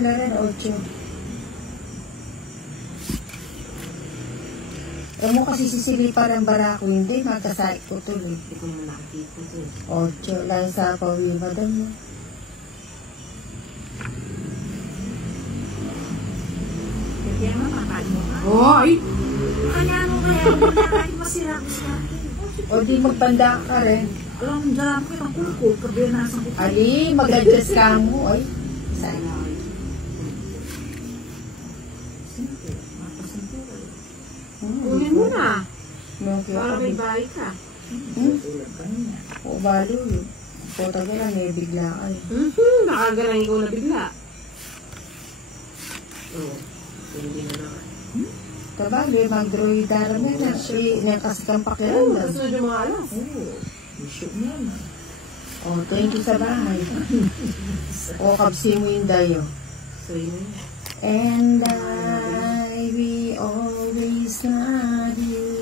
na rin, 8. Alam mo kasi sisili parang barako, hindi, magkasait ko tuloy. Hindi ko naman nakikita ito. 8, lang sa pawi, madam mo. Kaya nga, makain mo ka. Ay! Kaya ano kaya, kahit masira ko sa akin. O di magbanda ka rin. Alam mo, dyan ko yung kulkul, kabi na nasa kuko. Ali, mag-adjust ka mo, ay. Sana. Simple, mapasimple. Kunin mo na. Para may Para bahay ka. Tulad kanina. o balo yun. Puta ka lang, may bigla ka eh. Nakagarang ikaw na bigla. Oo, hindi na naman. Kabali, mag-droidara na na. Kasi kang pakiramdam. Kasunod yung mga alas. Oo, issue niya na. O, thank you sa bahay. O, kabsi mo yung dayo. So, yun. And I will always love you.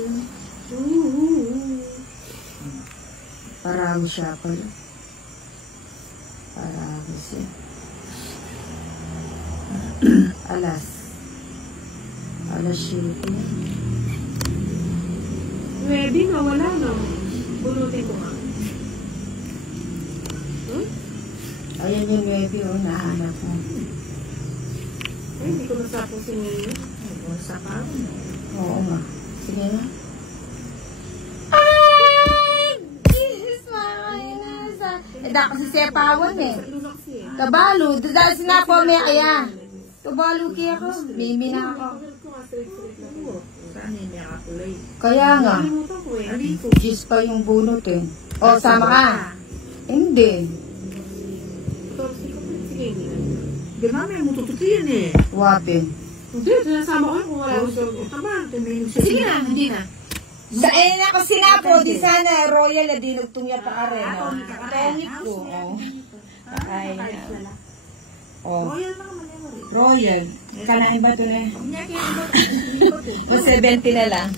Parang siya pala. Parang siya. Alas 7. Ready na, wala na. Bunutin ko nga. Ayan yung 9, nahanap mo. Ay, hindi ko nasapong si Nino. Ay, sa parang. Oo nga. Sige na. Ay! Jesus, mga da kasi siya pawan eh. Lunak siya. Kabalo, dahil sinapo may kaya. Kabalo kaya ko. Mimi na ako. Saan yun niya kakulay? Kaya nga. Nalimutan ko eh. Aliko. Gis pa yung bunot eh. O, sama ka. Hindi. Tapos ikaw pa si Nino. Gano'n, may mutututin eh. Wapin. Hindi, sinasama ko kung wala ko siya. Tama, tumingin siya. Sige na, hindi na. Sa ako sinapo, di sana royal na dinugtungya pa ka rin. Tonic ko. Ay na. O, Royal na naman yan. royal. Kanain ba ito na? Niya kaya ba? O, 70 na lang.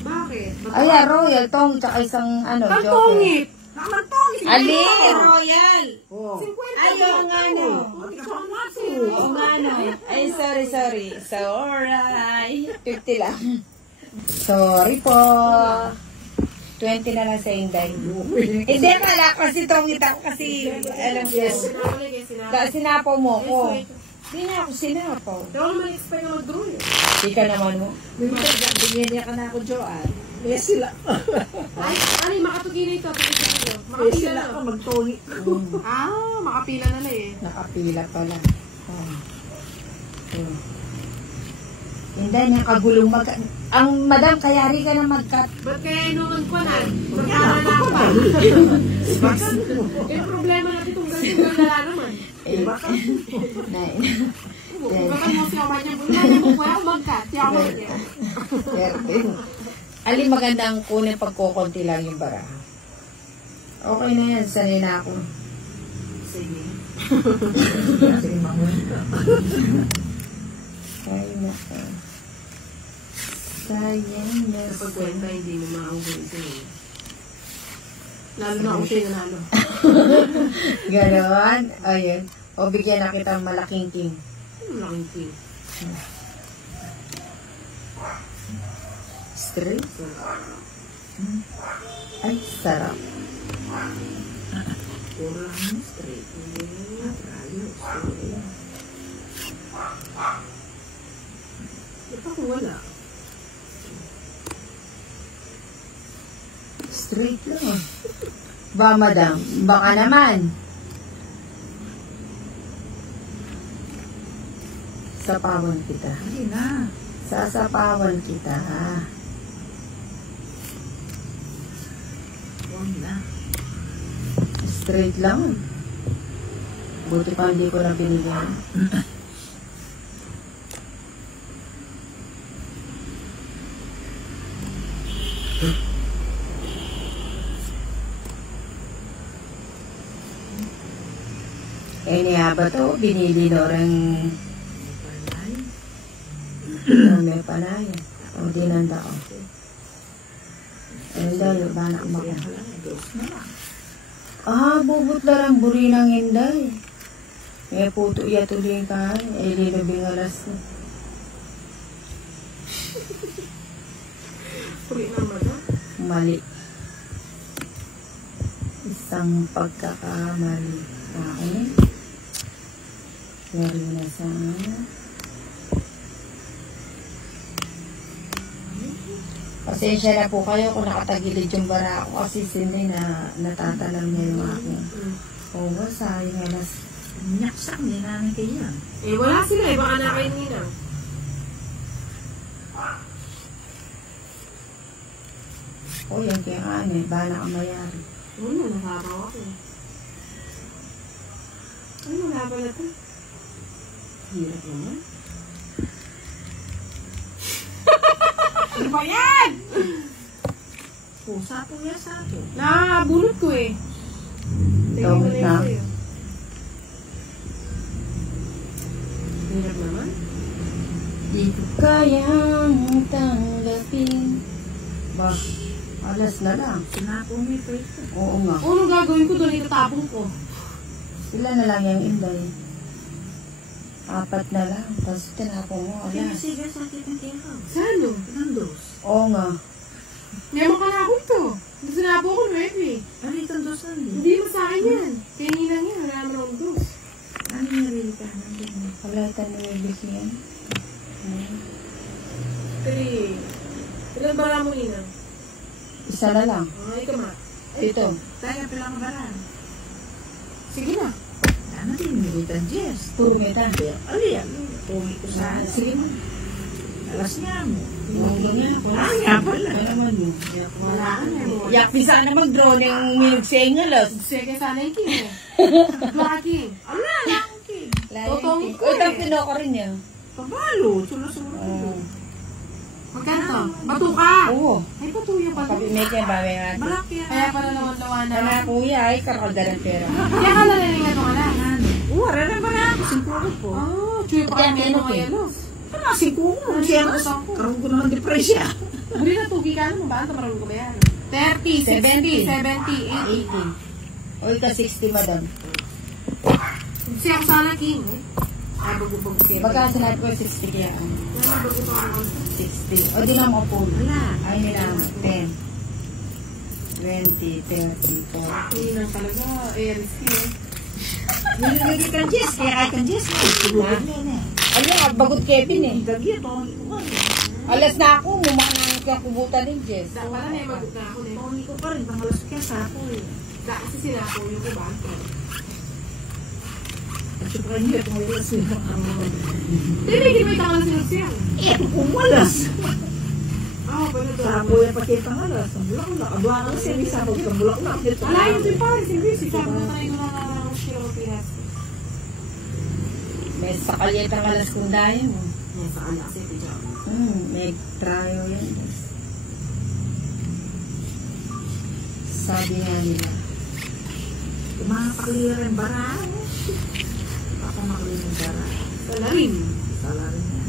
Bakit? Ay, royal. Tong, tsaka isang ano, Ang joker. tongit! Nakamantong! Ali, royal. Oo. 50 Ay, oo nga no. Oo nga no. Ay, sorry. Sorry. 50 lang. Sorry po. 20 na lang sa Inday. Hindi, wala kasi itong kita kasi, alam mo, sinapo mo ko. Hindi na ako sinapo. Hindi ako naman expect na mag-draw eh. Hindi ka naman mo. Bigyan niya ka na ako, Joanne. May sila. Ay, makatugili ito. May Makapila sila na. ako magtongi. Makapila na lang eh. Nakapila pala. Oh. Hindi, nakagulong ang madam, kayari ka na mag-cut. Ba't kaya inuman ko na? Magkana na ako ba? Yung problema natin itong ganito wala naman. Baka mo siya niya. Wala niya kung wala ako mag-cut. Siya ako mag-cut. Ali, magandang kunin pagkukunti lang yung baraha. Okay na yan, sanay na ako. Sige. Sige, mamunta. Kaya na ka. Sayang na Kapag kwenta, hindi mo makahugin ito eh. Lalo na ako siya nanalo. Ganon. Ayun. O, bigyan na kitang malaking king. Malaking king. Straight. Ay, sarap. Puro lang yung straight. Tayo, straight. Ito kung wala. Straight lang. Ba, madam? Baka naman. Sapawan kita. Hindi na. Sasapawan kita. Huwag na. Straight lang. Buti pa hindi ko na pinigyan. Eh, niya ba ito? Binili na orang may panay. Ang dinanda ko. Ano dahil ba na Kaya umaga? lang, dos na lang. Bubot lang ang buri ng Inday. May puto iya tuloy ka. Eh, lilabing alas na. Puri naman ha. Mali. Isang pagkakamali. Okay. Yari na sa pasensya na po kayo kung nakatagilid yung bara ko kasi sindi na natatalam niya yung akin. Oo, sayang alas. Nyaksak niya namin kayo. Eh, wala sila eh. Baka na kayo nila. O yan kaya ano eh, bala ka mayari. Ano, nakaraw ako. Ano, wala pala ito? Hirap naman. Ano ba yan? Pusa po yan sa akin. Nakabulot ko eh. Tingnan ko Dawit na na. yun sa'yo. Hirap naman. Di ko kayang tanggapin. Ba, alas na lang. Sinapo mo ito ito. Oo nga. Ano gagawin ko doon? Itatapon ko. Ilan na lang yung inday? 4 na lang. Tapos tinapon mo, alas. Pinasiga sa akin ang kaya. Saan o? Pinandos. Oo nga. Meron ka na ako ito. Hindi sinapo ko, maybe. Ano itong dos na din? Hindi mo sa akin yan. Kaininang yan. Wala naman akong dos. Ano yung nabili ka na din? Wala tayo nabibigyan. Three. Ilan bara mo nina? Isa na lang. Ay, kama. Ito. Tayo pala kabaran. Sige na. Ano din, militan Jess. Puro metan. Ano yan? Tumi ko sa Sige mo. alas niya mo. Munggo nga. Ah, nga pala. Ano naman yun? Wala ka na eh. Yak, di sana mag-drone yung minog sa ingalas. Sige, sana yung king eh. Baka king. Ala, lang king. Totoo ko Uy, eh. tapos pinoko rin niya. Pabalo, sulo-sulo. Magkano to? Batuka! Oo. Ay, patuyo pa to. Kapimay kaya bawi nga. Malaki yan. Kaya pala naman lawana. Sana kuya ay kakalda ng pera. Kaya ka nalaling ito ka na. Wala na ba na ako? Singkuro po. Oh, chuy pa kami Kaya ito tinok eh. ngayon. Ano, singkuro? Siya na. Karoon ko naman depresya. Huli na tugi ka naman ba? Ito marunong ko ba yan? 30, 60, 70, 80. Uy, ka 60 madam. Siya ako sana king eh. Ay, bago-bago siya. Magkano sinabi ko 60 kaya? Bago pa ako. 60. O di lang ako po. Wala. Ay nila 10. 20, 30, 40. Hindi na talaga. Aries eh. Nilagay ka Jess. Kaya kahit ka Jess. Siguro niya na. Ayun, bagot Kevin eh. Gagi, Tony ko nga. Alas na ako, mumakang kang kubutan ni Jess. Da pala na yung bagot na ako na. Tony ko pa rin. Pangalas kaya sa ako eh. Da kasi sila ako yung iba. At syempre niya, pangalas niya. Hindi, may tangal sila siya. Eh, pumalas. Ah, pala Sa daw. ako yung pati pangalas. Ang bulak na. Abwa ka kasi. May sabag ka bulak na. Ala, yun din pa rin. Siyempre, si Sabi na tayo na ng Shiro Pinas. May sakalyet ang alas kong dahil mo. May paala kasi pijama. May trayo yan. Sabi nga nila. Yung mga pakliran bara. Ako makliran bara. Salarin. Sala rin yan.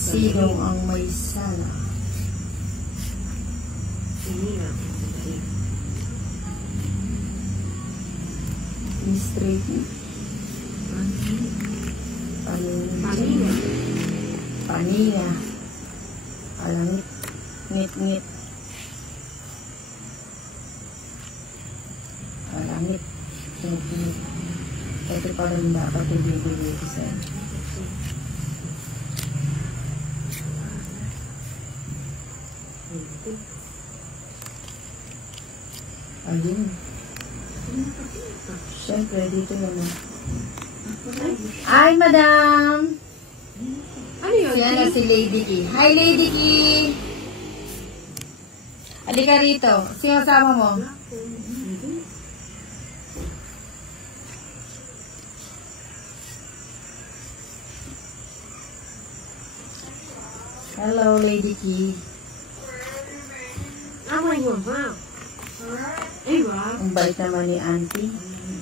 Sino ang may sala? Sinila. Mystery. Pamilya. Panina. Alangit. Ngit-ngit. Alangit. Ngit-ngit. Ito pala yung dapat ibibigay ko sa'yo. Ayun. Siyempre, dito naman. Ay, madam! Ano yun? Siya na si Lady Key. Hi, Lady Key! Halika rito. Sino kasama mo? Hello, Lady Key. Ako yun, ha? Ay, wow. Ang bait naman ni Auntie.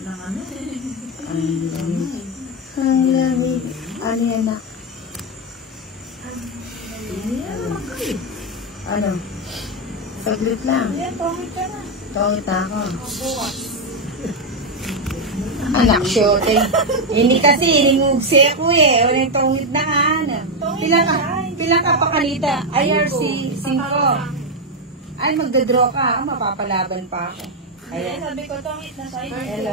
Nang ano? Ang lamig. Ang lamig. Ano yan na? Ano? Saglit lang. Yan, pangit ka na. Tawit ako. Anak syote. Hindi kasi, hiningugsi ako eh. Walang tungit na nga. Pilang ka pa kanita? IRC 5. Ay, magdadraw ka. Mapapalaban pa ako. Ayan. Sabi ko, tongit na sa'yo. Hello.